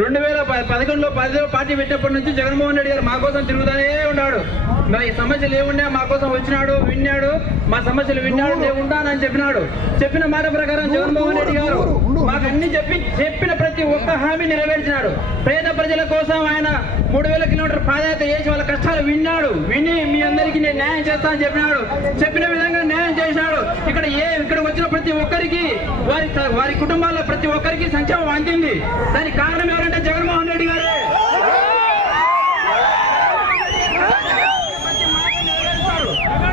రెండు వేల పదకొండులో పదిలో పార్టీ పెట్టినప్పటి నుంచి జగన్మోహన్ రెడ్డి గారు మా కోసం తిరుగుతూనే ఉన్నాడు. మరి సమస్యలు ఏమున్నా మా కోసం వచ్చినాడు విన్నాడు మా సమస్యలు విన్నాడు నేను ఉంటానని చెప్పినాడు. చెప్పిన మాట ప్రకారం జగన్మోహన్ రెడ్డి గారు మాకు అన్ని చెప్పి చెప్పిన హామీ నెరవేర్చినాడు. పేద ప్రజల కోసం ఆయన మూడు వేల కిలోమీటర్ పాదయాత్ర చేసి వాళ్ళ కష్టాలు విన్నాడు. విని మీ అందరికీ నేను న్యాయం చేస్తానని చెప్పినాడు. చెప్పిన విధంగా న్యాయం చేసినాడు ఇక్కడ ఏ ఇక్కడ వచ్చిన ప్రతి ఒక్కరికి వారి వారి కుటుంబాల్లో ప్రతి ఒక్కరికి సంక్షేమం అందింది. దానికి కారణం ఎవరంటే జగన్మోహన్ రెడ్డి గారే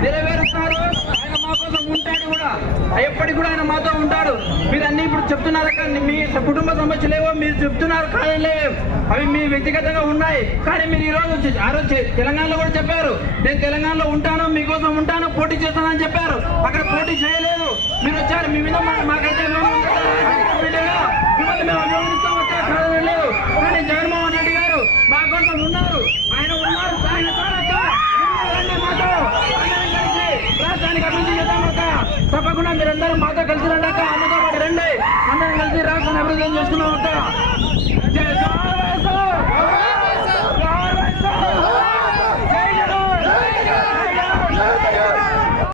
నెరవేరుస్తారు ఆయన మా కోసం ఉంటాడు కూడా ఎప్పటికి కూడా ఆయన మాతో ఉంటాడు. మీరు అన్ని ఇప్పుడు చెప్తున్నారు కానీ మీ కుటుంబ సమస్యలు ఏవో మీరు చెప్తున్నారు కానీ అవి మీ వ్యక్తిగతంగా ఉన్నాయి. కానీ మీరు ఈ రోజు వచ్చి- ఆ రోజు తెలంగాణలో కూడా చెప్పారు. నేను తెలంగాణలో ఉంటాను మీకోసం ఉంటాను పోటీ చేస్తానని చెప్పారు. అక్కడ పోటీ చేయలేదు. మీరు వచ్చారు. మీ మీద మాకైతే మిమ్మల్ని మేము లేదు. కానీ జగన్మోహన్ రెడ్డి గారు మా కోసం ఉన్నారు. ఆయన ఉన్నారు. ఆయన రాష్ట్రానికి అభివృద్ధి తప్పకుండా మీరందరూ మాతో కలిసి రండాక అక్క అన్నతో పాటు రండి. అందరం కలిసి రాష్ట్రాన్ని అభివృద్ధి చేసుకున్నాం అక్క.